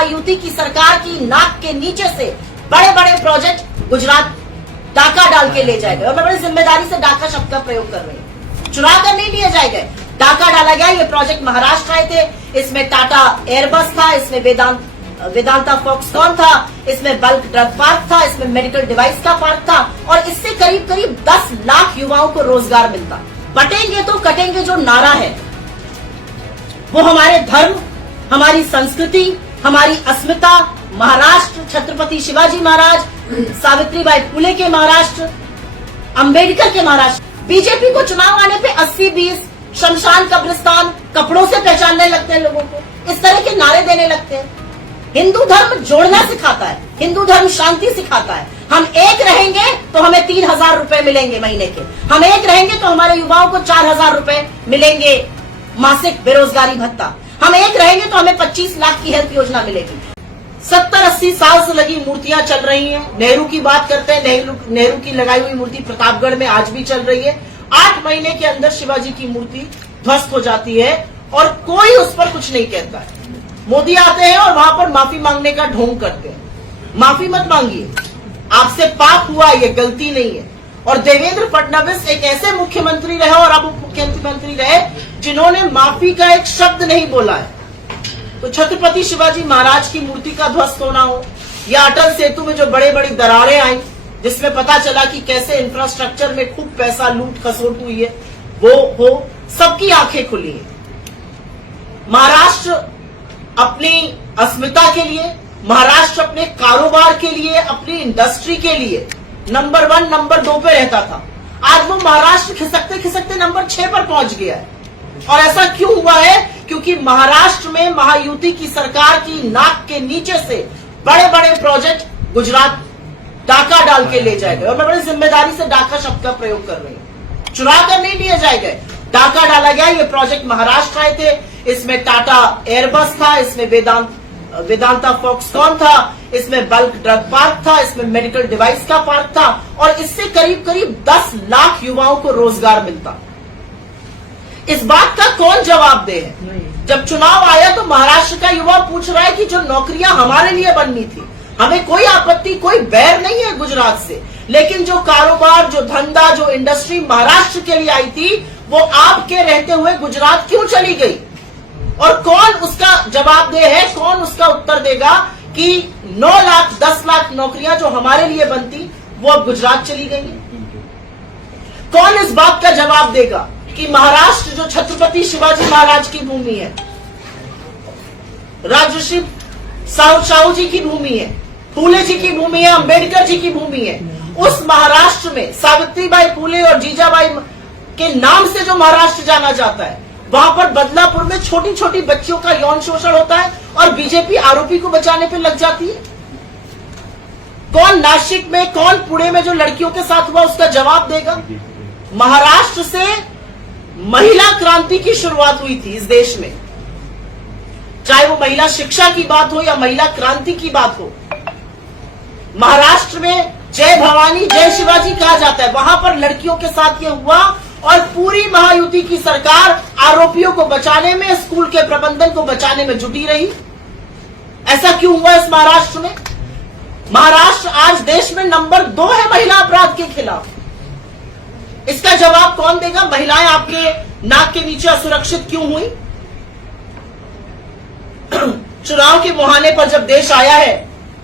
महायुति की सरकार की नाक के नीचे से बड़े बड़े प्रोजेक्ट गुजरात डाका डाल के ले जाएगा। और मैं बड़ी जिम्मेदारी से डाका शब्द का प्रयोग कर रही हूँ, चुरा कर नहीं लिए जाएंगे, डाका डाला गया। ये प्रोजेक्ट महाराष्ट्र आए थे, इसमें टाटा एयरबस था, इसमें वेदांता फॉक्सकॉन था, इसमें बल्क ड्रग पार्क था, इसमें मेडिकल डिवाइस का पार्क था, और इससे करीब करीब 10 लाख युवाओं को रोजगार मिलता। बटेंगे तो कटेंगे जो नारा है वो हमारे धर्म, हमारी संस्कृति, हमारी अस्मिता, महाराष्ट्र, छत्रपति शिवाजी महाराज, सावित्रीबाई फुले के महाराष्ट्र, अंबेडकर के महाराष्ट्र। बीजेपी को चुनाव आने पे 80-20, शमशान कब्रिस्तान, कपड़ों से पहचानने लगते हैं लोगों को, इस तरह के नारे देने लगते हैं। हिंदू धर्म जोड़ना सिखाता है, हिंदू धर्म शांति सिखाता है। हम एक रहेंगे तो हमें 3,000 रुपए मिलेंगे महीने के, हम एक रहेंगे तो हमारे युवाओं को 4,000 रुपए मिलेंगे मासिक बेरोजगारी भत्ता, हम एक रहेंगे तो हमें 25 लाख की हेल्थ योजना मिलेगी। 70-80 साल से लगी मूर्तियां चल रही हैं। नेहरू की बात करते हैं, नेहरू की लगाई हुई मूर्ति प्रतापगढ़ में आज भी चल रही है। 8 महीने के अंदर शिवाजी की मूर्ति ध्वस्त हो जाती है और कोई उस पर कुछ नहीं कहता है। मोदी आते हैं और वहां पर माफी मांगने का ढोंग करते हैं। माफी मत मांगिए, आपसे पाप हुआ, ये गलती नहीं है। और देवेंद्र फडणवीस एक ऐसे मुख्यमंत्री रहे और अब उप मुख्यमंत्री रहे जिन्होंने माफी का एक शब्द नहीं बोला है। तो छत्रपति शिवाजी महाराज की मूर्ति का ध्वस्त होना हो, या अटल सेतु में जो बड़े बड़ी दरारें आई जिसमें पता चला कि कैसे इंफ्रास्ट्रक्चर में खूब पैसा लूट खसोट हुई है, वो हो, सबकी आंखें खुली है। महाराष्ट्र अपनी अस्मिता के लिए, महाराष्ट्र अपने कारोबार के लिए, अपनी इंडस्ट्री के लिए नंबर 1, नंबर 2 पे रहता था। आज वो महाराष्ट्र खिसकते खिसकते नंबर 6 पर पहुंच गया है। और ऐसा क्यों हुआ है? क्योंकि महाराष्ट्र में महायुति की सरकार की नाक के नीचे से बड़े बड़े प्रोजेक्ट गुजरात डाका डाल के ले जाएंगे। और मैं बड़ी जिम्मेदारी से डाका शब्द का प्रयोग कर रही हूँ, चुरा कर नहीं लिए जाएंगे, डाका डाला गया। ये प्रोजेक्ट महाराष्ट्र आए थे, इसमें टाटा एयरबस था, इसमें वेदांता फॉक्सकॉन था, इसमें बल्क ड्रग पार्क था, इसमें मेडिकल डिवाइस का पार्क था, और इससे करीब करीब 10 लाख युवाओं को रोजगार मिलता। इस बात का कौन जवाब दे है? जब चुनाव आया तो महाराष्ट्र का युवा पूछ रहा है कि जो नौकरियां हमारे लिए बननी थी, हमें कोई आपत्ति, कोई बैर नहीं है गुजरात से, लेकिन जो कारोबार, जो धंधा, जो इंडस्ट्री महाराष्ट्र के लिए आई थी, वो आपके रहते हुए गुजरात क्यों चली गई? और कौन उसका जवाबदेह है, कौन उसका उत्तर देगा कि 9 लाख 10 लाख नौकरियां जो हमारे लिए बनती वो अब गुजरात चली गई? कौन इस बात का जवाब देगा कि महाराष्ट्र जो छत्रपति शिवाजी महाराज की भूमि है, राजर्षि साहू जी की भूमि है, फूले जी की भूमि है, अंबेडकर जी की भूमि है, उस महाराष्ट्र में सावित्रीबाई फुले और जीजाबाई के नाम से जो महाराष्ट्र जाना जाता है, वहां पर बदलापुर में छोटी छोटी बच्चियों का यौन शोषण होता है और बीजेपी आरोपी को बचाने पे लग जाती है। कौन नासिक में, कौन पुणे में जो लड़कियों के साथ हुआ उसका जवाब देगा? महाराष्ट्र से महिला क्रांति की शुरुआत हुई थी इस देश में, चाहे वो महिला शिक्षा की बात हो या महिला क्रांति की बात हो। महाराष्ट्र में जय भवानी जय शिवाजी कहा जाता है, वहां पर लड़कियों के साथ ये हुआ और पूरी महायुति की सरकार आरोपियों को बचाने में, स्कूल के प्रबंधन को बचाने में जुटी रही। ऐसा क्यों हुआ इस महाराष्ट्र में? महाराष्ट्र आज देश में नंबर 2 है महिला अपराध के खिलाफ। इसका जवाब कौन देगा? महिलाएं आपके नाक के नीचे असुरक्षित क्यों हुई? चुनाव के मुहाने पर जब देश आया है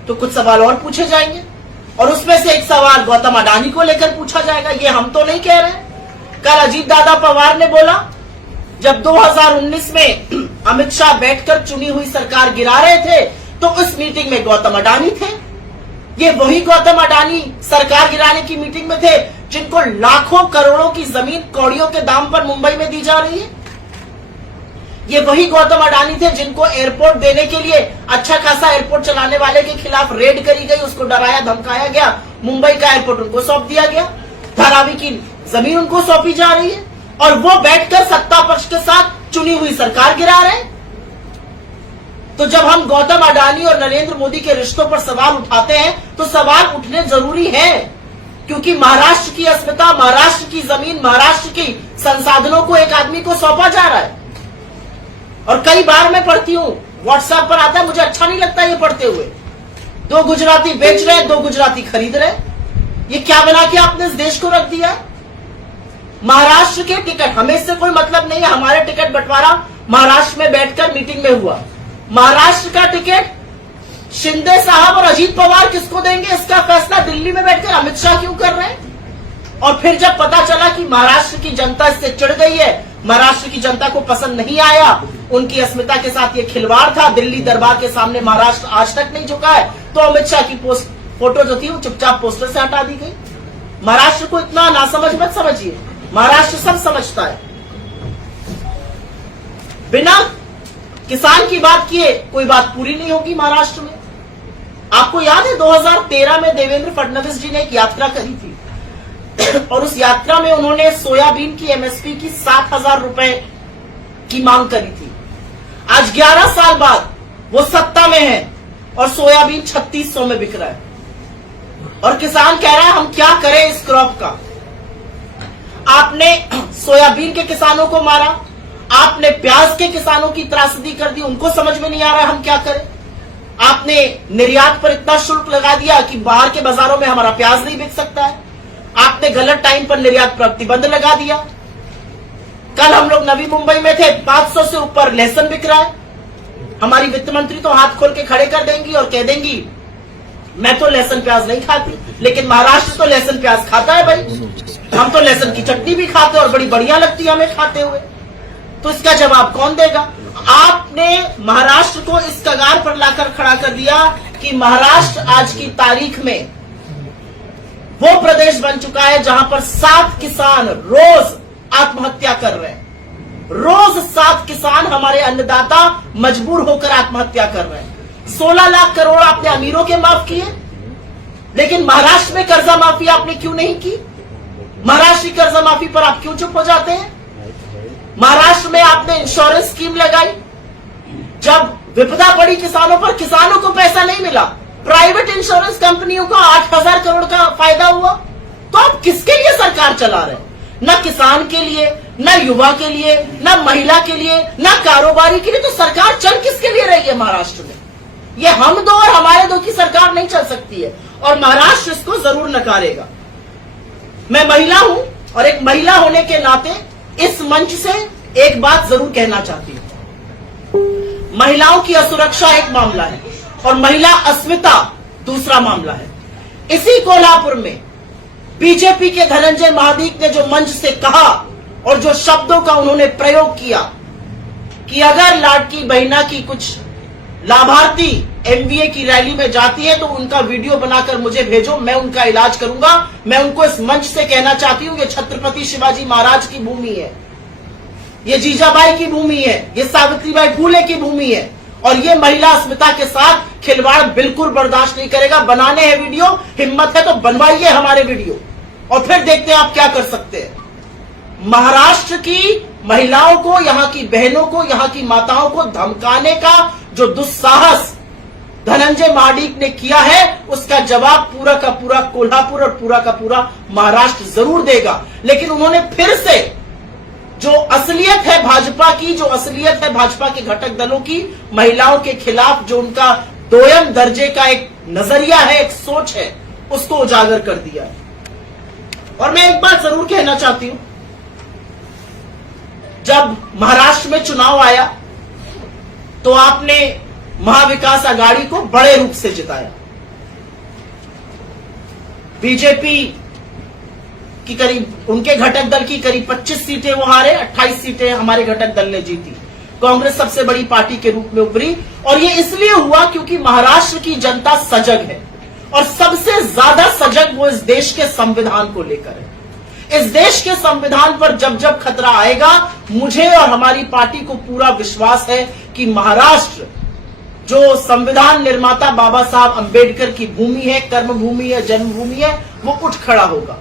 तो कुछ सवाल और पूछे जाएंगे, और उसमें से एक सवाल गौतम अडानी को लेकर पूछा जाएगा। ये हम तो नहीं कह रहे। कल अजीत दादा पवार ने बोला, जब 2019 में अमित शाह बैठकर चुनी हुई सरकार गिरा रहे थे तो उस मीटिंग में गौतम अडानी थे। ये वही गौतम अडानी सरकार गिराने की मीटिंग में थे जिनको लाखों करोड़ों की जमीन कौड़ियों के दाम पर मुंबई में दी जा रही है। ये वही गौतम अडानी थे जिनको एयरपोर्ट देने के लिए अच्छा खासा एयरपोर्ट चलाने वाले के खिलाफ रेड करी गई, उसको डराया धमकाया गया, मुंबई का एयरपोर्ट उनको सौंप दिया गया, धारावी की जमीन उनको सौंपी जा रही है, और वो बैठकर सत्ता पक्ष के साथ चुनी हुई सरकार गिरा रहे हैं। तो जब हम गौतम अडानी और नरेंद्र मोदी के रिश्तों पर सवाल उठाते हैं तो सवाल उठने जरूरी है, क्योंकि महाराष्ट्र की अस्मिता, महाराष्ट्र की जमीन, महाराष्ट्र की संसाधनों को एक आदमी को सौंपा जा रहा है। और कई बार मैं पढ़ती हूं व्हाट्सएप पर आता है, मुझे अच्छा नहीं लगता ये पढ़ते हुए। 2 गुजराती बेच रहे, 2 गुजराती खरीद रहे। ये क्या बना के आपने इस देश को रख दिया? महाराष्ट्र के टिकट, हमें इससे कोई मतलब नहीं है। हमारे टिकट बंटवारा महाराष्ट्र में बैठकर मीटिंग में हुआ। महाराष्ट्र का टिकट शिंदे साहब और अजीत पवार किसको देंगे, इसका फैसला दिल्ली में बैठकर अमित शाह क्यों कर रहे हैं? और फिर जब पता चला कि महाराष्ट्र की जनता इससे चिढ़ गई है, महाराष्ट्र की जनता को पसंद नहीं आया, उनकी अस्मिता के साथ ये खिलवाड़ था, दिल्ली दरबार के सामने महाराष्ट्र आज तक नहीं झुका है, तो अमित शाह की फोटो जो थी वो चुपचाप पोस्टर से हटा दी गई। महाराष्ट्र को इतना नासमझ मत समझिए, महाराष्ट्र सब समझता है। बिना किसान की बात किए कोई बात पूरी नहीं होगी महाराष्ट्र में। आपको याद है 2013 में देवेंद्र फडणवीस जी ने एक यात्रा करी थी और उस यात्रा में उन्होंने सोयाबीन की एमएसपी की 7,000 रुपए की मांग करी थी। आज 11 साल बाद वो सत्ता में है और सोयाबीन 3600 में बिक रहा है और किसान कह रहा है हम क्या करें इस क्रॉप का। आपने सोयाबीन के किसानों को मारा, आपने प्याज के किसानों की त्रासदी कर दी, उनको समझ में नहीं आ रहा है हम क्या करें। आपने निर्यात पर इतना शुल्क लगा दिया कि बाहर के बाजारों में हमारा प्याज नहीं बिक सकता है। आपने गलत टाइम पर निर्यात प्रतिबंध लगा दिया। कल हम लोग नवी मुंबई में थे, 500 से ऊपर लहसुन बिक रहा है। हमारी वित्त मंत्री तो हाथ खोल के खड़े कर देंगी और कह देंगी मैं तो लहसुन प्याज नहीं खाती, लेकिन महाराष्ट्र तो लहसुन प्याज खाता है भाई। हम तो लहसुन की चटनी भी खाते और बड़ी बढ़िया लगती है हमें खाते हुए। तो इसका जवाब कौन देगा? आपने महाराष्ट्र को इस कगार पर लाकर खड़ा कर दिया कि महाराष्ट्र आज की तारीख में वो प्रदेश बन चुका है जहां पर 7 किसान रोज आत्महत्या कर रहे हैं। रोज 7 किसान हमारे अन्नदाता मजबूर होकर आत्महत्या कर रहे हैं। 16 लाख करोड़ आपने अमीरों के माफ किए, लेकिन महाराष्ट्र में कर्जा माफी आपने क्यों नहीं की? महाराष्ट्र की कर्जा माफी पर आप क्यों चुप हो जाते हैं? महाराष्ट्र में आपने इंश्योरेंस स्कीम लगाई, जब विपदा पड़ी किसानों पर, किसानों को पैसा नहीं मिला, प्राइवेट इंश्योरेंस कंपनियों को 8,000 करोड़ का फायदा हुआ। तो आप किसके लिए सरकार चला रहे हैं? न किसान के लिए, न युवा के लिए, न महिला के लिए, न कारोबारी के लिए। तो सरकार चल किसके लिए रही है महाराष्ट्र में? ये हम दो और हमारे दो की सरकार नहीं चल सकती है और महाराष्ट्र इसको जरूर नकारेगा। मैं महिला हूं और एक महिला होने के नाते इस मंच से एक बात जरूर कहना चाहती हूं। महिलाओं की असुरक्षा एक मामला है और महिला अस्मिता दूसरा मामला है। इसी कोल्हापुर में बीजेपी के धनंजय महाडिक ने जो मंच से कहा और जो शब्दों का उन्होंने प्रयोग किया कि अगर लाडकी बहना की कुछ लाभार्थी एमवीए की रैली में जाती है तो उनका वीडियो बनाकर मुझे भेजो, मैं उनका इलाज करूंगा। मैं उनको इस मंच से कहना चाहती हूं, ये छत्रपति शिवाजी महाराज की भूमि है, ये जीजाबाई की भूमि है, ये सावित्रीबाई फुले की भूमि है और ये महिला अस्मिता के साथ खिलवाड़ बिल्कुल बर्दाश्त नहीं करेगा। बनाने हैं वीडियो, हिम्मत है तो बनवाइए हमारे वीडियो और फिर देखते हैं आप क्या कर सकते हैं। महाराष्ट्र की महिलाओं को, यहाँ की बहनों को, यहाँ की माताओं को धमकाने का जो दुस्साहस धनंजय महाडिक ने किया है, उसका जवाब पूरा का पूरा कोल्हापुर और पूरा का पूरा महाराष्ट्र जरूर देगा। लेकिन उन्होंने फिर से जो असलियत है भाजपा की, जो असलियत है भाजपा के घटक दलों की, महिलाओं के खिलाफ जो उनका दोयम दर्जे का एक नजरिया है, एक सोच है, उसको उजागर कर दिया है। और मैं एक बात जरूर कहना चाहती हूं, जब महाराष्ट्र में चुनाव आया तो आपने महाविकास आघाड़ी को बड़े रूप से जिताया। बीजेपी की करीब, उनके घटक दल की करीब 25 सीटें वो हारे, 28 सीटें हमारे घटक दल ने जीती। कांग्रेस सबसे बड़ी पार्टी के रूप में उभरी और ये इसलिए हुआ क्योंकि महाराष्ट्र की जनता सजग है और सबसे ज्यादा सजग वो इस देश के संविधान को लेकर है। इस देश के संविधान पर जब जब खतरा आएगा, मुझे और हमारी पार्टी को पूरा विश्वास है कि महाराष्ट्र जो संविधान निर्माता बाबा साहब अंबेडकर की भूमि है, कर्म भूमि है, जन्मभूमि है, वो उठ खड़ा होगा।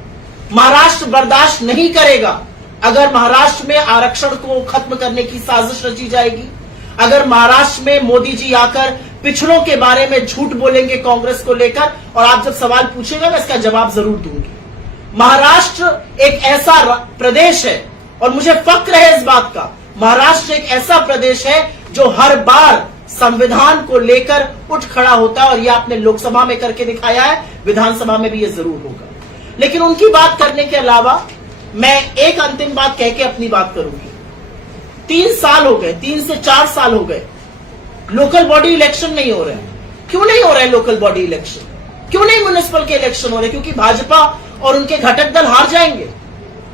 महाराष्ट्र बर्दाश्त नहीं करेगा अगर महाराष्ट्र में आरक्षण को खत्म करने की साजिश रची जाएगी, अगर महाराष्ट्र में मोदी जी आकर पिछड़ों के बारे में झूठ बोलेंगे कांग्रेस को लेकर, और आप जब सवाल पूछेगा मैं इसका जवाब जरूर दूंगी। महाराष्ट्र एक ऐसा प्रदेश है और मुझे फक्र है इस बात का, महाराष्ट्र एक ऐसा प्रदेश है जो हर बार संविधान को लेकर उठ खड़ा होता है, और यह आपने लोकसभा में करके दिखाया है, विधानसभा में भी यह जरूर होगा। लेकिन उनकी बात करने के अलावा मैं एक अंतिम बात कह के अपनी बात करूंगी। 3 साल हो गए, 3 से 4 साल हो गए, लोकल बॉडी इलेक्शन नहीं हो रहे। क्यों नहीं हो रहे लोकल बॉडी इलेक्शन? क्यों नहीं म्युनिसिपल के इलेक्शन हो रहे? क्योंकि भाजपा और उनके घटक दल हार जाएंगे।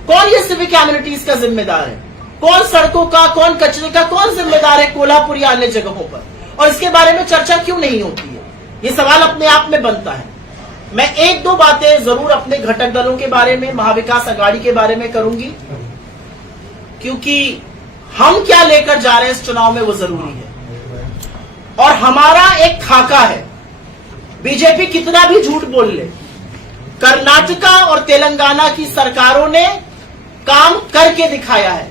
कौन ये सिविक एमिनिटीज का जिम्मेदार है? कौन सड़कों का, कौन कचरे का, कौन जिम्मेदार है कोल्हापुर या अन्य जगहों पर? और इसके बारे में चर्चा क्यों नहीं होती है? ये सवाल अपने आप में बनता है। मैं 1-2 बातें जरूर अपने घटक दलों के बारे में, महाविकास अघाड़ी के बारे में करूंगी, क्योंकि हम क्या लेकर जा रहे हैं इस चुनाव में वो जरूरी है। और हमारा एक खाका है, बीजेपी कितना भी झूठ बोल ले, कर्नाटका और तेलंगाना की सरकारों ने काम करके दिखाया है।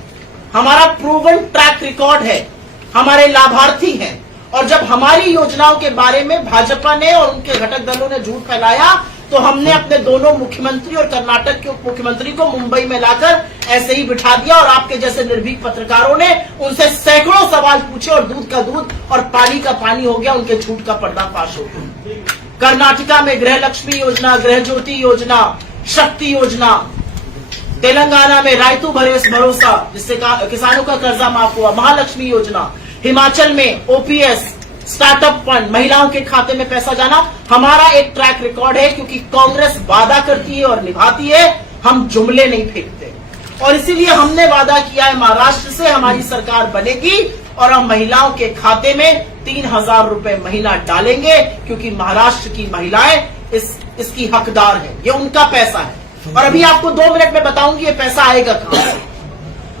हमारा प्रूवन ट्रैक रिकॉर्ड है, हमारे लाभार्थी हैं। और जब हमारी योजनाओं के बारे में भाजपा ने और उनके घटक दलों ने झूठ फैलाया, तो हमने अपने दोनों मुख्यमंत्री और कर्नाटक के उप मुख्यमंत्री को मुंबई में लाकर ऐसे ही बिठा दिया, और आपके जैसे निर्भीक पत्रकारों ने उनसे सैकड़ों सवाल पूछे, और दूध का दूध और पानी का पानी हो गया, उनके झूठ का पर्दाफाश हो गया। कर्नाटका में गृह लक्ष्मी योजना, गृह ज्योति योजना, शक्ति योजना, तेलंगाना में रायतू भरोसा जिससे किसानों का कर्जा माफ हुआ, महालक्ष्मी योजना, हिमाचल में ओपीएस, स्टार्टअप फंड, महिलाओं के खाते में पैसा जाना। हमारा एक ट्रैक रिकॉर्ड है, क्योंकि कांग्रेस वादा करती है और निभाती है, हम जुमले नहीं फेंकते। और इसीलिए हमने वादा किया है महाराष्ट्र से हमारी सरकार बनेगी और हम महिलाओं के खाते में 3000 रुपए महीना डालेंगे, क्योंकि महाराष्ट्र की महिलाएं इसकी हकदार है, ये उनका पैसा है। और अभी आपको 2 मिनट में बताऊंगी ये पैसा आएगा कहां से।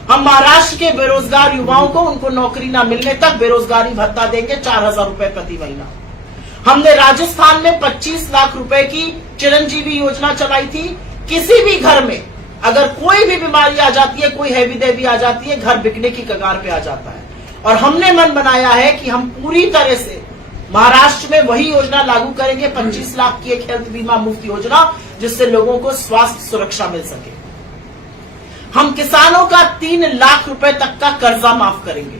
हम महाराष्ट्र के बेरोजगार युवाओं को उनको नौकरी ना मिलने तक बेरोजगारी भत्ता देंगे 4000 रुपए प्रति महीना। हमने राजस्थान में 25 लाख रुपए की चिरंजीवी योजना चलाई थी। किसी भी घर में अगर कोई भी बीमारी आ जाती है, कोई हैवी देवी आ जाती है, घर बिकने की कगार पे आ जाता है। और हमने मन बनाया है कि हम पूरी तरह से महाराष्ट्र में वही योजना लागू करेंगे, 25 लाख की एक हेल्थ बीमा मुफ्त योजना, जिससे लोगों को स्वास्थ्य सुरक्षा मिल सके। हम किसानों का 3 लाख रुपए तक का कर्जा माफ करेंगे।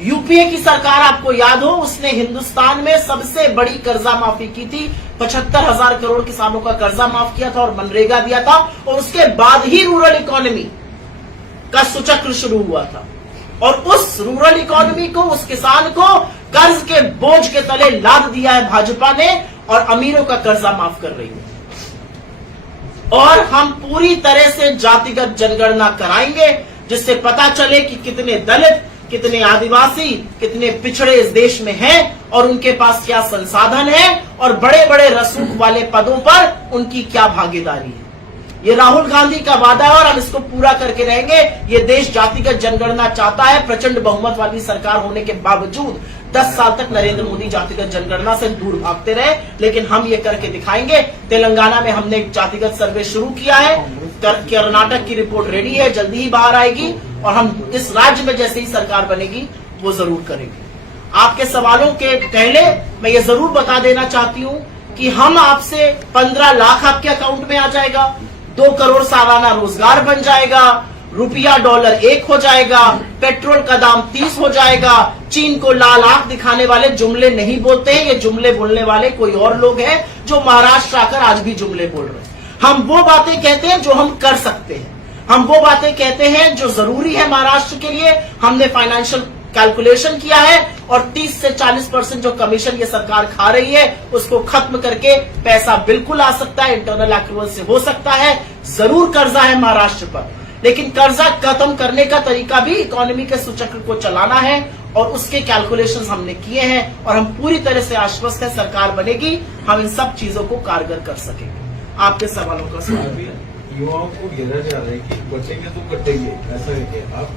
यूपीए की सरकार, आपको याद हो, उसने हिंदुस्तान में सबसे बड़ी कर्जा माफी की थी। 75,000 करोड़ किसानों का कर्जा माफ किया था और मनरेगा दिया था, और उसके बाद ही रूरल इकोनॉमी का सुचक्र शुरू हुआ था। और उस रूरल इकोनॉमी को, उस किसान को कर्ज के बोझ के तले लाद दिया है भाजपा ने, और अमीरों का कर्जा माफ कर रही है। और हम पूरी तरह से जातिगत जनगणना कराएंगे, जिससे पता चले कि कितने दलित, कितने आदिवासी, कितने पिछड़े इस देश में हैं, और उनके पास क्या संसाधन है, और बड़े बड़े रसूख वाले पदों पर उनकी क्या भागीदारी है। ये राहुल गांधी का वादा है और हम इसको पूरा करके रहेंगे। ये देश जातिगत जनगणना चाहता है। प्रचंड बहुमत वाली सरकार होने के बावजूद 10 साल तक नरेंद्र मोदी जातिगत जनगणना से दूर भागते रहे, लेकिन हम ये करके दिखाएंगे। तेलंगाना में हमने एक जातिगत सर्वे शुरू किया है। कर्नाटक की रिपोर्ट रेडी है, जल्दी ही बाहर आएगी, और हम इस राज्य में जैसे ही सरकार बनेगी वो जरूर करेंगे। आपके सवालों के पहले मैं ये जरूर बता देना चाहती हूँ कि हम आपसे 15 लाख आपके अकाउंट में आ जाएगा, 2 करोड़ सालाना रोजगार बन जाएगा, रुपया डॉलर 1 हो जाएगा, पेट्रोल का दाम 30 हो जाएगा। चीन को लाल आंख दिखाने वाले जुमले नहीं बोलते हैं, ये जुमले बोलने वाले कोई और लोग हैं जो महाराष्ट्र आकर आज भी जुमले बोल रहे हैं। हम वो बातें कहते हैं जो हम कर सकते हैं, हम वो बातें कहते हैं जो जरूरी है महाराष्ट्र के लिए। हमने फाइनेंशियल कैलकुलेशन किया है, और 30 से 40% जो कमीशन ये सरकार खा रही है उसको खत्म करके पैसा बिल्कुल आ सकता है, इंटरनल एक्रूवल से हो सकता है। जरूर कर्जा है महाराष्ट्र पर, लेकिन कर्जा खत्म करने का तरीका भी इकोनॉमी के सुचक्र को चलाना है, और उसके कैलकुलेशंस हमने किए हैं, और हम पूरी तरह से आश्वस्त है सरकार बनेगी, हम इन सब चीजों को कारगर कर सकेंगे। आपके सवालों का स्वागत है। युवाओं को घेरा जा रहा है कि बचेंगे तो कटेंगे, ऐसा है आप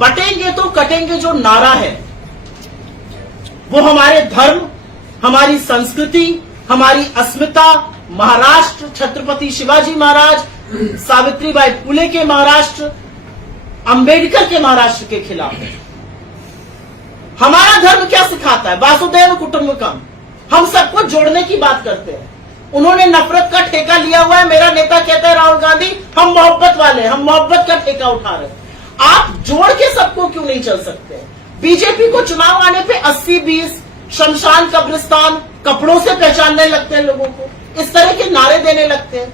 बटेंगे तो कटेंगे जो नारा है वो हमारे धर्म, हमारी संस्कृति, हमारी अस्मिता, महाराष्ट्र, छत्रपति शिवाजी महाराज, सावित्रीबाई फुले के महाराष्ट्र, अंबेडकर के महाराष्ट्र के खिलाफ है। हमारा धर्म क्या सिखाता है? वासुदेव कुटुंबकम। हम सबको जोड़ने की बात करते हैं। उन्होंने नफरत का ठेका लिया हुआ है। मेरा नेता कहता है राहुल गांधी, हम मोहब्बत वाले, हम मोहब्बत का ठेका उठा रहे हैं। आप जोड़ के सबको क्यों नहीं चल सकते? बीजेपी को चुनाव आने पे 80-20, शमशान कब्रिस्तान, कपड़ों से पहचानने लगते हैं लोगों को, इस तरह के नारे देने लगते हैं।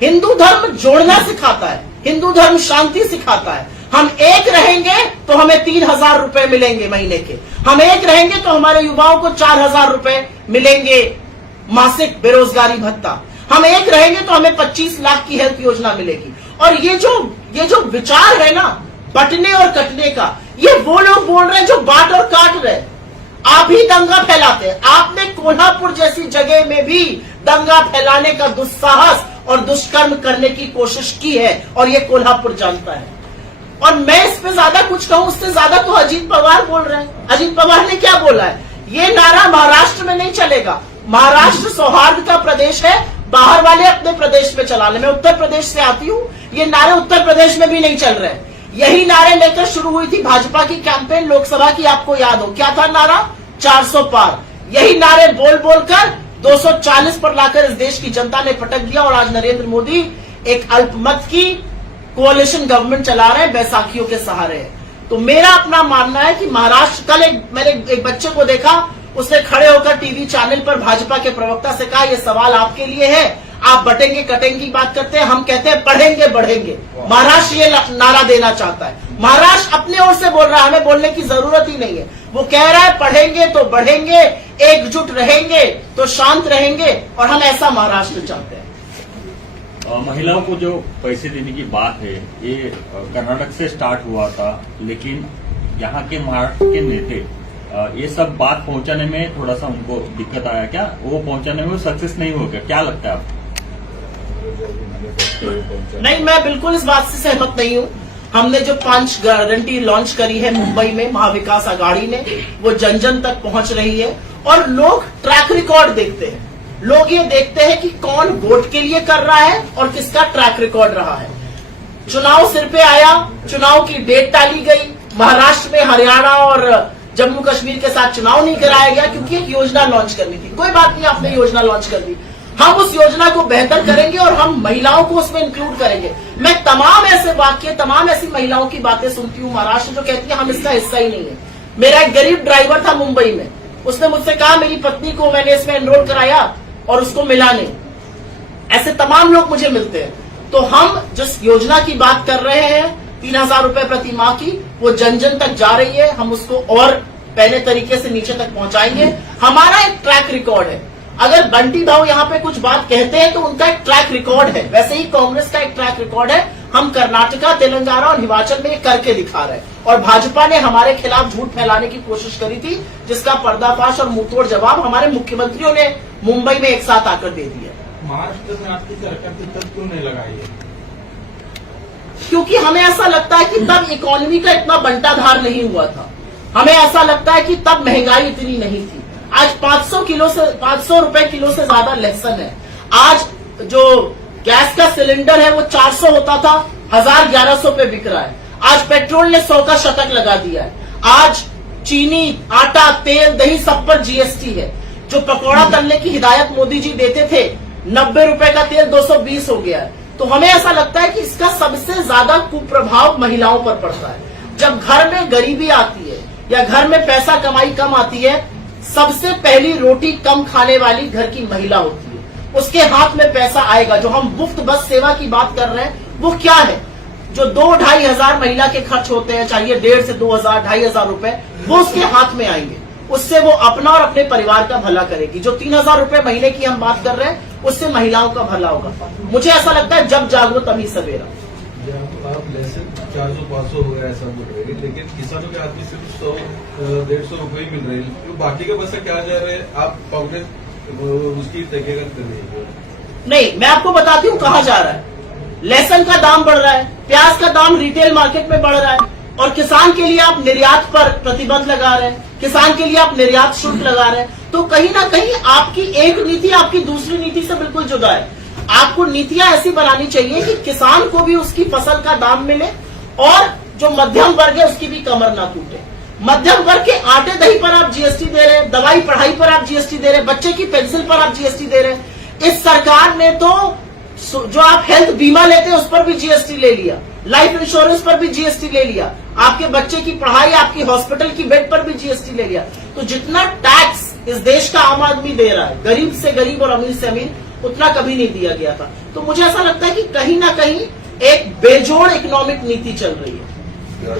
हिंदू धर्म जोड़ना सिखाता है, हिंदू धर्म शांति सिखाता है। हम एक रहेंगे तो हमें 3,000 रुपए मिलेंगे महीने के, हम एक रहेंगे तो हमारे युवाओं को 4,000 रुपए मिलेंगे मासिक बेरोजगारी भत्ता, हम एक रहेंगे तो हमें 25 लाख की हेल्थ योजना मिलेगी। और ये जो विचार है ना बंटने और कटने का, ये वो लोग बोल रहे हैं जो बांट और काट रहे हैं। आप ही दंगा फैलाते हैं। आपने कोल्हापुर जैसी जगह में भी दंगा फैलाने का दुस्साहस और दुष्कर्म करने की कोशिश की है, और ये कोल्हापुर जानता है। और मैं इस पे ज्यादा कुछ कहूं, उससे ज्यादा तो अजीत पवार बोल रहे हैं। अजीत पवार ने क्या बोला है? ये नारा महाराष्ट्र में नहीं चलेगा, महाराष्ट्र सौहार्द का प्रदेश है, बाहर वाले अपने प्रदेश में चला ले। मैं उत्तर प्रदेश से आती हूं, ये नारे उत्तर प्रदेश में भी नहीं चल रहे। यही नारे लेकर शुरू हुई थी भाजपा की कैंपेन लोकसभा की, आपको याद हो क्या था नारा? 400 पार। यही नारे बोल बोलकर 240 पर लाकर इस देश की जनता ने पटक दिया, और आज नरेंद्र मोदी एक अल्पमत की कोalition गवर्नमेंट चला रहे हैं, बैसाखियों के सहारे है। तो मेरा अपना मानना है कि महाराष्ट्र, कल मैंने एक बच्चे को देखा, उसने खड़े होकर टीवी चैनल पर भाजपा के प्रवक्ता से कहा, ये सवाल आपके लिए है, आप बटेंगे कटेंगे की बात करते हैं, हम कहते हैं पढ़ेंगे बढ़ेंगे। महाराष्ट्र ये नारा देना चाहता है। महाराष्ट्र अपने ओर से बोल रहा है, हमें बोलने की जरूरत ही नहीं है। वो कह रहा है पढ़ेंगे तो बढ़ेंगे, एकजुट रहेंगे तो शांत रहेंगे, और हम ऐसा महाराष्ट्र चाहते हैं। महिलाओं को जो पैसे देने की बात है, ये कर्नाटक से स्टार्ट हुआ था, लेकिन यहाँ के महाराष्ट्र के नेता ये सब बात पहुंचाने में थोड़ा सा उनको दिक्कत आया क्या? वो पहुंचाने में सक्सेस नहीं हो गया, क्या लगता है आपको? नहीं, मैं बिल्कुल इस बात से सहमत नहीं हूं। हमने जो 5 गारंटी लॉन्च करी है मुंबई में महाविकास आघाड़ी ने, वो जन जन तक पहुंच रही है, और लोग ट्रैक रिकॉर्ड देखते हैं। लोग ये देखते हैं कि कौन वोट के लिए कर रहा है और किसका ट्रैक रिकॉर्ड रहा है। चुनाव सिर पे आया, चुनाव की डेट टाली गई, महाराष्ट्र में हरियाणा और जम्मू कश्मीर के साथ चुनाव नहीं कराया गया क्योंकि एक योजना लॉन्च करनी थी। कोई बात नहीं, आपने योजना लॉन्च कर दी, हम उस योजना को बेहतर करेंगे और हम महिलाओं को उसमें इंक्लूड करेंगे। मैं तमाम ऐसे वाक्य, तमाम ऐसी महिलाओं की बातें सुनती हूँ महाराष्ट्र जो कहती है हम इसका हिस्सा ही नहीं है। मेरा एक गरीब ड्राइवर था मुंबई में, उसने मुझसे कहा मेरी पत्नी को मैंने इसमें एनरोल कराया और उसको मिला नहीं। ऐसे तमाम लोग मुझे मिलते हैं। तो हम जिस योजना की बात कर रहे हैं 3,000 रुपए प्रति माह की, वो जन जन तक जा रही है। हम उसको और पहले तरीके से नीचे तक पहुंचाएंगे। हमारा एक ट्रैक रिकॉर्ड है। अगर बंटी भाऊ यहाँ पे कुछ बात कहते हैं तो उनका एक ट्रैक रिकॉर्ड है, वैसे ही कांग्रेस का एक ट्रैक रिकॉर्ड है। हम कर्नाटका, तेलंगाना और हिमाचल में करके दिखा रहे हैं, और भाजपा ने हमारे खिलाफ झूठ फैलाने की कोशिश करी थी, जिसका पर्दाफाश और मुंहतोड़ जवाब हमारे मुख्यमंत्रियों ने मुंबई में एक साथ आकर दे दिया। महाराष्ट्र में आपकी सरकार की तब क्यों नहीं लगाई है? क्योंकि हमें ऐसा लगता है कि तब इकोनॉमी का इतना बंटाधार नहीं हुआ था। हमें ऐसा लगता है कि तब महंगाई इतनी नहीं थी। आज 500 रुपए किलो से ज्यादा लहसुन है। आज जो गैस का सिलेंडर है वो 400 होता था, 1,000-1,100 पे बिक रहा है। आज पेट्रोल ने 100 का शतक लगा दिया है। आज चीनी, आटा, तेल, दही सब पर जीएसटी है। जो पकौड़ा तलने की हिदायत मोदी जी देते थे, 90 रुपए का तेल 220 हो गया है। तो हमें ऐसा लगता है कि इसका सबसे ज्यादा कुप्रभाव महिलाओं पर पड़ता है। जब घर में गरीबी आती है या घर में पैसा कमाई कम आती है, सबसे पहली रोटी कम खाने वाली घर की महिला होती है। उसके हाथ में पैसा आएगा। जो हम मुफ्त बस सेवा की बात कर रहे हैं वो क्या है? जो 2-2.5 हजार महिला के खर्च होते हैं, चाहिए 1,500 से 2,000, 2,500 रुपए, वो उसके हाथ में आएंगे। उससे वो अपना और अपने परिवार का भला करेगी। जो 3,000 रुपए महीने की हम बात कर रहे हैं, उससे महिलाओं का भला होगा। मुझे ऐसा लगता है जब जागो तभी सवेरा। आप लहसुन 400-500 हो गया ऐसा बोल रहे हैं, लेकिन किसानों के हाथ में सिर्फ 100-150 रुपए ही मिल रहे हैं। तो बाकी के पैसे क्या जा रहे हैं? आप कांग्रेस उसकी तहकीकात कर रही है? नहीं, मैं आपको बताती हूँ कहाँ जा रहा है। लहसुन का दाम बढ़ रहा है, प्याज का दाम रिटेल मार्केट में बढ़ रहा है, और किसान के लिए आप निर्यात पर प्रतिबंध लगा रहे हैं, किसान के लिए आप निर्यात शुल्क लगा रहे हैं। तो कहीं ना कहीं आपकी एक नीति आपकी दूसरी नीति से बिल्कुल जुदा है। आपको नीतियां ऐसी बनानी चाहिए कि किसान को भी उसकी फसल का दाम मिले, और जो मध्यम वर्ग है उसकी भी कमर ना टूटे। मध्यम वर्ग के आटे दही पर आप जीएसटी दे रहे हैं, दवाई पढ़ाई पर आप जीएसटी दे रहे हैं, बच्चे की पेंसिल पर आप जीएसटी दे रहे हैं। इस सरकार ने तो जो आप हेल्थ बीमा लेते हैं उस पर भी जीएसटी ले लिया। लाइफ इंश्योरेंस पर भी जीएसटी ले लिया, आपके बच्चे की पढ़ाई, आपकी हॉस्पिटल की बेड पर भी जीएसटी ले लिया। तो जितना टैक्स इस देश का आम आदमी दे रहा है, गरीब से गरीब और अमीर से अमीर, उतना कभी नहीं दिया गया था। तो मुझे ऐसा लगता है कि कहीं ना कहीं एक बेजोड़ इकोनॉमिक नीति चल रही है।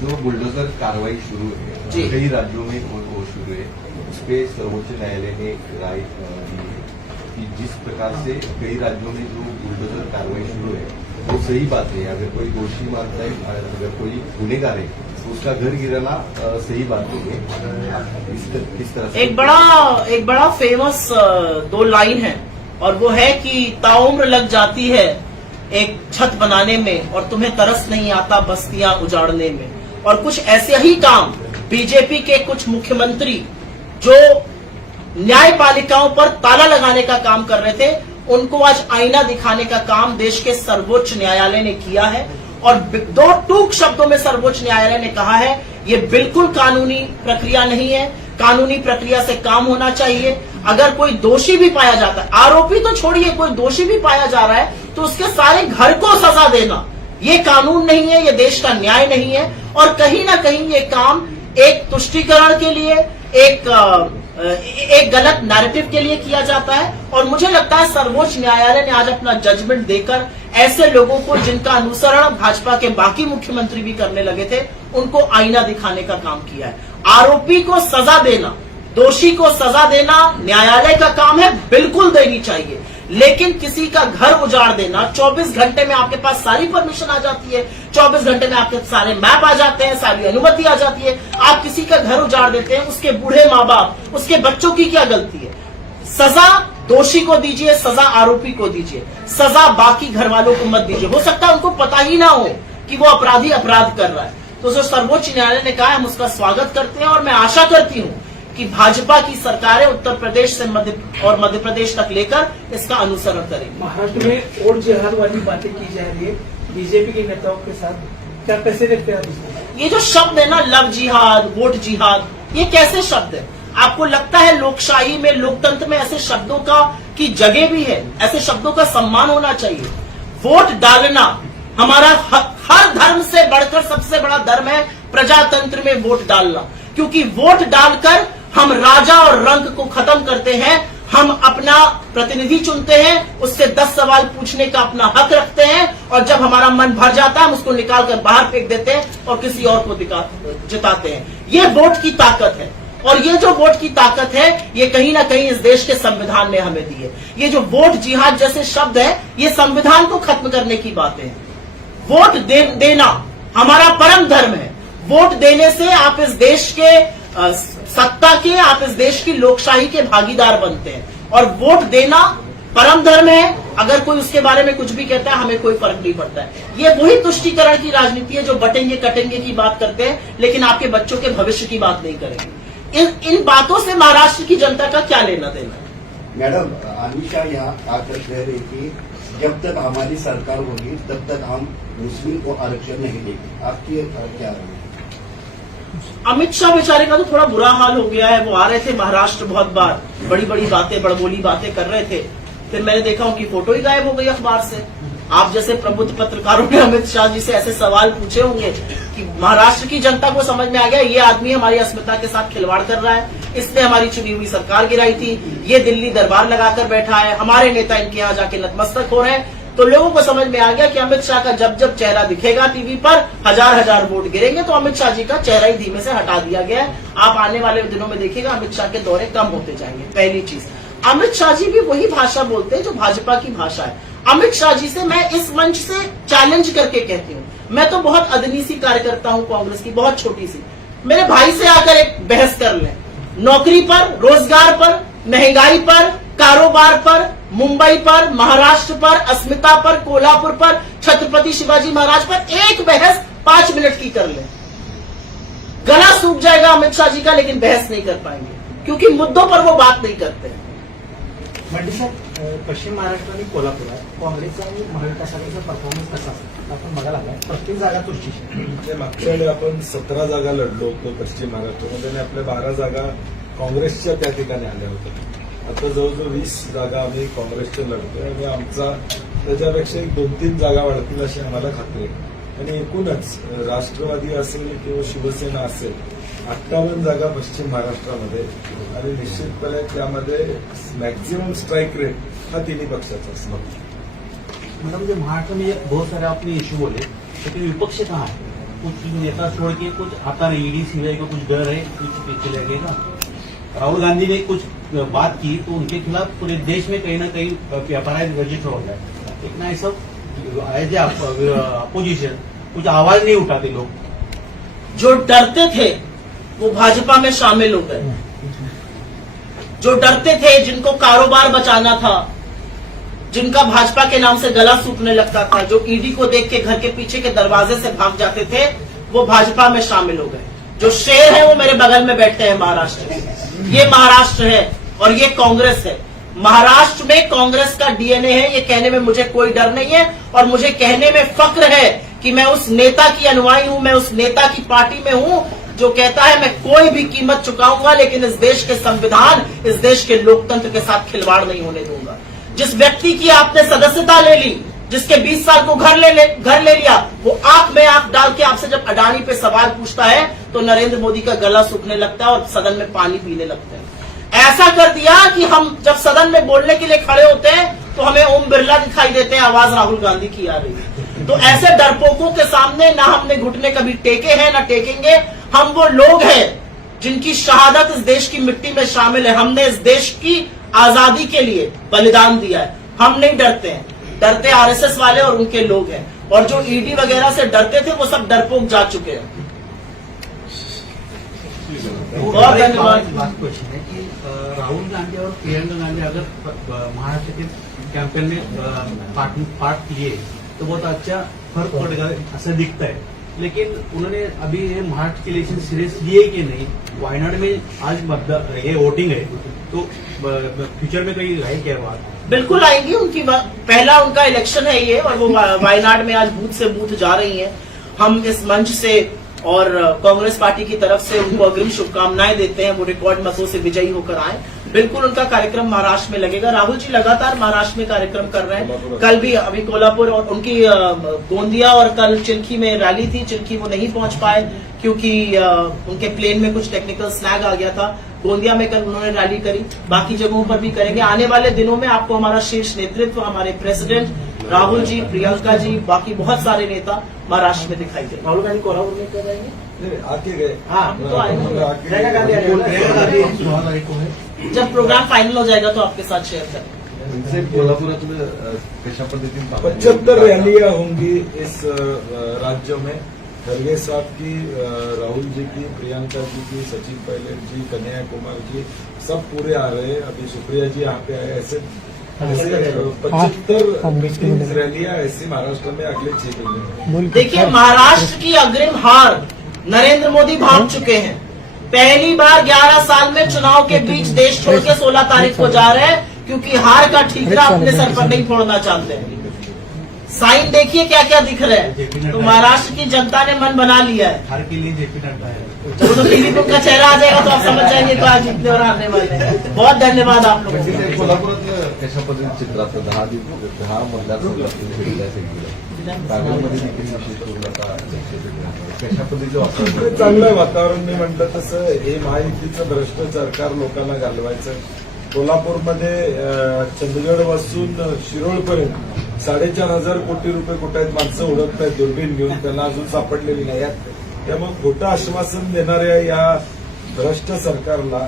जो बुलडोजर कार्रवाई शुरू जी। है, कई राज्यों में वो शुरू है, उस पर सर्वोच्च न्यायालय ने राय दी है कि जिस प्रकार से कई राज्यों में जो बुलडोजर कार्रवाई शुरू है वो सही बात है। अगर कोई दोषी मानता है, अगर कोई गुनेगार है तो उसका घर गिराना सही बात नहीं है। किस तरह से एक बड़ा फेमस 2 लाइन है, और वो है कि ताउम्र लग जाती है एक छत बनाने में और तुम्हें तरस नहीं आता बस्तियां उजाड़ने में। और कुछ ऐसे ही काम बीजेपी के कुछ मुख्यमंत्री जो न्यायपालिकाओं पर ताला लगाने का काम कर रहे थे, उनको आज आईना दिखाने का काम देश के सर्वोच्च न्यायालय ने किया है। और 2 टूक शब्दों में सर्वोच्च न्यायालय ने कहा है, ये बिल्कुल कानूनी प्रक्रिया नहीं है, कानूनी प्रक्रिया से काम होना चाहिए। अगर कोई दोषी भी पाया जाता है, आरोपी तो छोड़िए, कोई दोषी भी पाया जा रहा है तो उसके सारे घर को सजा देना ये कानून नहीं है, ये देश का न्याय नहीं है। और कहीं ना कहीं ये काम एक तुष्टीकरण के लिए, एक गलत नैरेटिव के लिए किया जाता है। और मुझे लगता है सर्वोच्च न्यायालय ने आज अपना जजमेंट देकर ऐसे लोगों को जिनका अनुसरण भाजपा के बाकी मुख्यमंत्री भी करने लगे थे, उनको आईना दिखाने का काम किया है। आरोपी को सजा देना, दोषी को सजा देना न्यायालय का काम है, बिल्कुल देनी चाहिए। लेकिन किसी का घर उजाड़ देना, 24 घंटे में आपके पास सारी परमिशन आ जाती है, 24 घंटे में आपके सारे मैप आ जाते हैं, सारी अनुमति आ जाती है, आप किसी का घर उजाड़ देते हैं, उसके बूढ़े माँ बाप, उसके बच्चों की क्या गलती है? सजा दोषी को दीजिए, सजा आरोपी को दीजिए, सजा बाकी घर वालों को मत दीजिए। हो सकता है उनको पता ही ना हो कि वो अपराधी अपराध कर रहा है। तो जो सर्वोच्च न्यायालय ने कहा, हम उसका स्वागत करते हैं और मैं आशा करती हूं कि भाजपा की सरकारें उत्तर प्रदेश से मध्य प्रदेश तक लेकर इसका अनुसरण करेंगी। महाराष्ट्र में वोट जिहाद वाली बातें की जा रही है बीजेपी के नेताओं के साथ, क्या कैसे देखते हैं आप इसको? ये जो शब्द है ना, लव जिहाद, वोट जिहाद, ये कैसे शब्द है? आपको लगता है लोकशाही में, लोकतंत्र में ऐसे शब्दों की जगह भी है? ऐसे शब्दों का सम्मान होना चाहिए। वोट डालना हमारा हर धर्म से बढ़कर सबसे बड़ा धर्म है, प्रजातंत्र में वोट डालना। क्योंकि वोट डालकर हम राजा और रंक को खत्म करते हैं, हम अपना प्रतिनिधि चुनते हैं, उससे 10 सवाल पूछने का अपना हक रखते हैं, और जब हमारा मन भर जाता है हम उसको निकालकर बाहर फेंक देते हैं और किसी और को जिताते हैं। ये वोट की ताकत है, और ये जो वोट की ताकत है, ये कहीं ना कहीं इस देश के संविधान ने हमें दी है। ये जो वोट जिहाद जैसे शब्द है, ये संविधान को खत्म करने की बातें हैं। वोट देना हमारा परम धर्म है। वोट देने से आप इस देश के सत्ता के, आप इस देश की लोकशाही के भागीदार बनते हैं, और वोट देना परम धर्म है। अगर कोई उसके बारे में कुछ भी कहता है, हमें कोई फर्क नहीं पड़ता है। ये वही तुष्टीकरण की राजनीति है जो बटेंगे कटेंगे की बात करते हैं, लेकिन आपके बच्चों के भविष्य की बात नहीं करेंगे। इन बातों से महाराष्ट्र की जनता का क्या लेना देना है? मैडम, अमित शाह यहाँ आकर कह रहे कि जब तक हमारी सरकार होगी तब तक हम मुस्लिम को आरक्षण नहीं देंगे। आपकी क्या राय? अमित शाह बेचारे का तो थोड़ा बुरा हाल हो गया है। वो आ रहे थे महाराष्ट्र बहुत बार, बड़ी बड़ी बातें, बड़बोली बातें कर रहे थे, फिर मैंने देखा उनकी फोटो ही गायब हो गई अखबार से। आप जैसे प्रबुद्ध पत्रकारों ने अमित शाह जी से ऐसे सवाल पूछे होंगे कि महाराष्ट्र की जनता को समझ में आ गया, ये आदमी हमारी अस्मिता के साथ खिलवाड़ कर रहा है, इसने हमारी चुनी हुई सरकार गिराई थी, ये दिल्ली दरबार लगाकर बैठा है, हमारे नेता इनके यहाँ जाके नतमस्तक हो रहे हैं। तो लोगों को समझ में आ गया कि अमित शाह का जब जब चेहरा दिखेगा टीवी पर, हजार वोट गिरेंगे। तो अमित शाह जी का चेहरा ही धीमे से हटा दिया गया है। आप आने वाले दिनों में देखिएगा अमित शाह के दौरे कम होते जाएंगे। पहली चीज, अमित शाह जी भी वही भाषा बोलते हैं जो भाजपा की भाषा है। अमित शाह जी से मैं इस मंच से चैलेंज करके कहती हूँ, मैं तो बहुत अदनी सी कार्यकर्ता हूँ कांग्रेस की, बहुत छोटी सी, मेरे भाई से आकर एक बहस कर लें, नौकरी पर, रोजगार पर, महंगाई पर, कारोबार पर, मुंबई पर, महाराष्ट्र पर, अस्मिता पर, कोल्हापुर पर, छत्रपति शिवाजी महाराज पर एक बहस 5 मिनट की कर ले। गला सूख जाएगा अमित शाह जी का, लेकिन बहस नहीं कर पाएंगे क्योंकि मुद्दों पर वो बात नहीं करते। बंटी साहेब, पश्चिम महाराष्ट्र आणि कोल्हापुरात काँग्रेसचा आणि महाविकास आघाडीचा परफॉर्मन्स कसा असेल आपण बघायला लागलाय, प्रत्येक जागा तुर्चीची. मागच्या वेळी आपण 17 जागा लढलो होतो पश्चिम महाराष्ट्रामध्ये आणि आपल्या 12 जागा काँग्रेसच्या त्या ठिकाणी आल्या होत्या. आता जवळजवळ 20 जागा आम्ही काँग्रेसच्या लढतोय आणि आमचा त्याच्यापेक्षा एक 2-3 जागा वाढतील अशी आम्हाला खात्री आहे. आणि एकूणच राष्ट्रवादी असेल किंवा शिवसेना असेल 58 जागा पश्चिम महाराष्ट्रामध्ये आणि निश्चितपणे त्यामध्ये मॅक्झिमम स्ट्राइक रेट हा तिन्ही पक्षाचा असणार. मतलब जो महाराष्ट्र में बहुत सारे आपने इशू बोले, लेकिन विपक्ष कहाँ है? कुछ नेता छोड़ के कुछ आता नहीं, ईडी सीबीआई का कुछ डर है, कुछ पीछे लगेगा. राहुल गांधी ने कुछ बात की तो उनके खिलाफ पूरे देश में कहीं ना कहीं अपराध रजिस्टर हो गया. लेकिन ऐसा एज अपोजिशन कुछ आवाज नहीं उठाते लोग. जो डरते थे वो भाजपा में शामिल हो गए. जो डरते थे, जिनको कारोबार बचाना था, जिनका भाजपा के नाम से गला सूखने लगता था, जो ईडी को देख के घर के पीछे के दरवाजे से भाग जाते थे, वो भाजपा में शामिल हो गए. जो शेर है वो मेरे बगल में बैठे हैं महाराष्ट्र में. ये महाराष्ट्र है और ये कांग्रेस है. महाराष्ट्र में कांग्रेस का डीएनए है. ये कहने में मुझे कोई डर नहीं है और मुझे कहने में फक्र है कि मैं उस नेता की अनुयायी हूं, मैं उस नेता की पार्टी में हूं जो कहता है मैं कोई भी कीमत चुकाऊंगा लेकिन इस देश के संविधान, इस देश के लोकतंत्र के साथ खिलवाड़ नहीं होने दूंगा. जिस व्यक्ति की आपने सदस्यता ले ली, जिसके 20 साल को घर ले लिया, वो आंख में आंख डाल के आपसे जब अडानी पे सवाल पूछता है तो नरेंद्र मोदी का गला सूखने लगता है और सदन में पानी पीने लगते हैं. ऐसा कर दिया कि हम जब सदन में बोलने के लिए खड़े होते हैं तो हमें ओम बिरला दिखाई देते हैं, आवाज राहुल गांधी की आ रही है. तो ऐसे डरपोकों के सामने ना हमने घुटने कभी टेके हैं ना टेकेंगे. हम वो लोग हैं जिनकी शहादत इस देश की मिट्टी में शामिल है. हमने इस देश की आजादी के लिए बलिदान दिया है. हम नहीं डरते हैं. डरते आरएसएस वाले और उनके लोग हैं. और जो ईडी वगैरह से डरते थे वो सब डरपोक जा चुके हैं. बहुत धन्यवाद. लास्ट क्वेश्चन है कि राहुल गांधी और प्रियंका गांधी अगर महाराष्ट्र के कैंपेन में पार्ट किए तो बहुत अच्छा फर्क पड़ेगा ऐसा दिखता है. लेकिन उन्होंने अभी ये महाराष्ट्र के इलेक्शन सीरियस लिए कि नहीं? वायनाड में आज ये वोटिंग है तो फ्यूचर में कहीं है क्या बात? बिल्कुल आएंगी. उनकी पहला उनका इलेक्शन है ये और वो वायनाड में आज बूथ से बूथ जा रही हैं. हम इस मंच से और कांग्रेस पार्टी की तरफ से उनको अग्रिम शुभकामनाएं देते हैं. वो रिकॉर्ड मतों से विजयी होकर आए. बिल्कुल उनका कार्यक्रम महाराष्ट्र में लगेगा. राहुल जी लगातार महाराष्ट्र में कार्यक्रम कर रहे हैं. कल भी अभी कोल्हापुर और उनकी गोंदिया और कल चिल्की में रैली थी. चिल्की वो नहीं पहुंच पाए क्योंकि उनके प्लेन में कुछ टेक्निकल स्नैग आ गया था. गोंदिया में कल उन्होंने रैली करी. बाकी जगहों पर भी करेंगे. आने वाले दिनों में आपको हमारा शीर्ष नेतृत्व, हमारे प्रेसिडेंट राहुल जी, प्रियंका जी, बाकी बहुत सारे नेता महाराष्ट्र में दिखाई दे. राहुल गांधी कोल्हापुर में कर रहे हैं. नहीं, आके गए. हाँ, तो आएंगे. प्रियंका गांधी 16 तारीख को है. जब प्रोग्राम फाइनल हो जाएगा तो आपके साथ शेयर करेंगे. इनसे कोल्हापुरातलं कशा पद्धतीने 75 रैलियां होंगी इस राज्य में. खरगे साहब की, राहुल जी की, प्रियंका जी की, सचिन पायलट जी, कन्हैया कुमार जी, सब पूरे आ रहे हैं. अभी सुप्रिया जी यहाँ पे आए. ऐसे 75 रैलियां ऐसी महाराष्ट्र में अगले 6 महीने. देखिए, महाराष्ट्र की अग्रिम हार नरेंद्र मोदी भाग चुके हैं. पहली बार 11 साल में चुनाव के बीच देश छोड़ के 16 तारीख को जा रहे हैं क्योंकि हार का ठीकरा अपने सर पर नहीं फोड़ना चाहते हैं. साइन देखिए क्या क्या दिख रहे हैं. तो महाराष्ट्र की जनता ने मन बना लिया है. हार के लिए जेपी नड्डा है. जब तो टीवी पर उनका चेहरा आ जाएगा तो आप समझ जाएंगे तो आज जीतने और हारने वाले हैं. बहुत धन्यवाद आप लोगों को. कोल्हापुरातलं कशा पद्धतीने चित्रात 10 मतदारसंघातून फिरल्या सगळीकडे कागदमध्ये देखील विशेष करून आता कशा पद्धतीचं वातावरण चांगलं वातावरण मी म्हटलं तसं हे महायुतीचं भ्रष्ट सरकार लोकांना घालवायचं. कोल्हापूरमध्ये चंदगड पासून शिरोळपर्यंत 4,500 कोटी रुपये कुठे आहेत माणसं ओळखत आहेत दुर्बीण घेऊन. त्यांना अजून सापडलेली नाही. त्यामुळे खोटं आश्वासन देणाऱ्या या भ्रष्ट सरकारला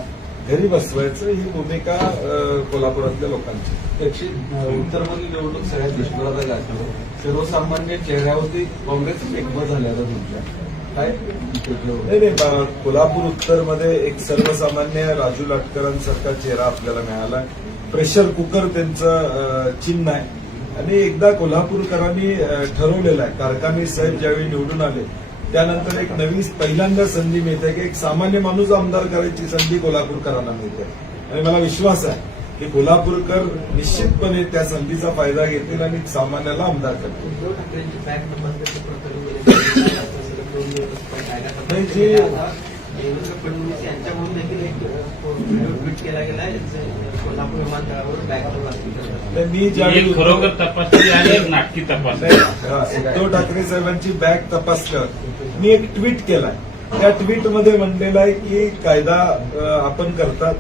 घरी बसवायचं ही भूमिका कोल्हापुरातल्या लोकांची. उत्तरमधली निवडणूक सगळ्यात दुष्काळाचा गाठलो. सर्वसामान्य चेहऱ्यावरती काँग्रेस एकमत झाल्या तुमच्या काय? नाही, कोल्हापूर उत्तरमध्ये एक सर्वसामान्य राजू लाटकरांसारखा चेहरा आपल्याला मिळाला. प्रेशर कुकर त्यांचं चिन्ह आहे. आणि एकदा कोल्हापूरकरांनी ठरवलेलं आहे, कारखानी साहेब ज्यावेळी निवडून आले त्यानंतर एक नवी पहिल्यांदा संधी मिळते की एक सामान्य माणूस आमदार करायची संधी कोल्हापूरकरांना मिळते. आणि मला विश्वास आहे की कोल्हापूरकर निश्चितपणे त्या संधीचा फायदा घेतील आणि सामान्याला आमदार करतील. जी देवेंद्र फडणवीस यांच्याकडून देखील एक व्हिडिओ ट्विट केला गेला आहे कोल्हापूर विमानतळावर बॅग तपासणी करतात. तर मी ज्यावेळी एक खरोखर तपासणी आणि एक नाटकी तपासणी. उद्धव ठाकरे साहेबांची बॅग तपासल्यावर मी एक ट्विट केलाय. त्या ट्विटमध्ये म्हणलेलं आहे की कायदा आपण करतात.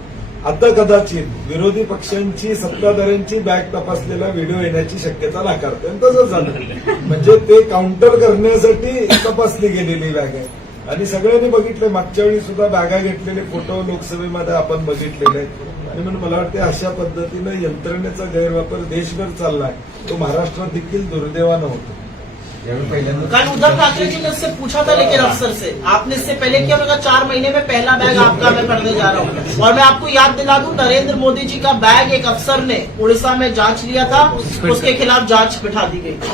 आता कदाचित विरोधी पक्षांची सत्ताधाऱ्यांची बॅग तपासलेला व्हिडिओ येण्याची शक्यता नाकारते. आणि तसंच झालं. म्हणजे ते काउंटर करण्यासाठी तपासली गेलेली बॅग आहे. आणि सगळ्यांनी बघितले, मागच्या वेळी सुद्धा बॅगा घेतलेले फोटो लोकसभेमध्ये आपण बघितलेले आहेत. आणि म्हणून मला वाटते अशा पद्धतीनं यंत्रणेचा गैरवापर देशभर चाललाय, तो महाराष्ट्रात देखील दुर्दैवानं होतो. कल उद्धव ठाकरे जी ने उससे पूछा था लेकिन अफसर से, आपने इससे पहले किया, उन्होंने कहा 4 महीने में पहला बैग आपका मैं करने जा रहा हूँ। और मैं आपको याद दिला दूं, नरेंद्र मोदी जी का बैग एक अफसर ने उड़ीसा में जांच लिया था, उसके खिलाफ जांच बिठा दी गई।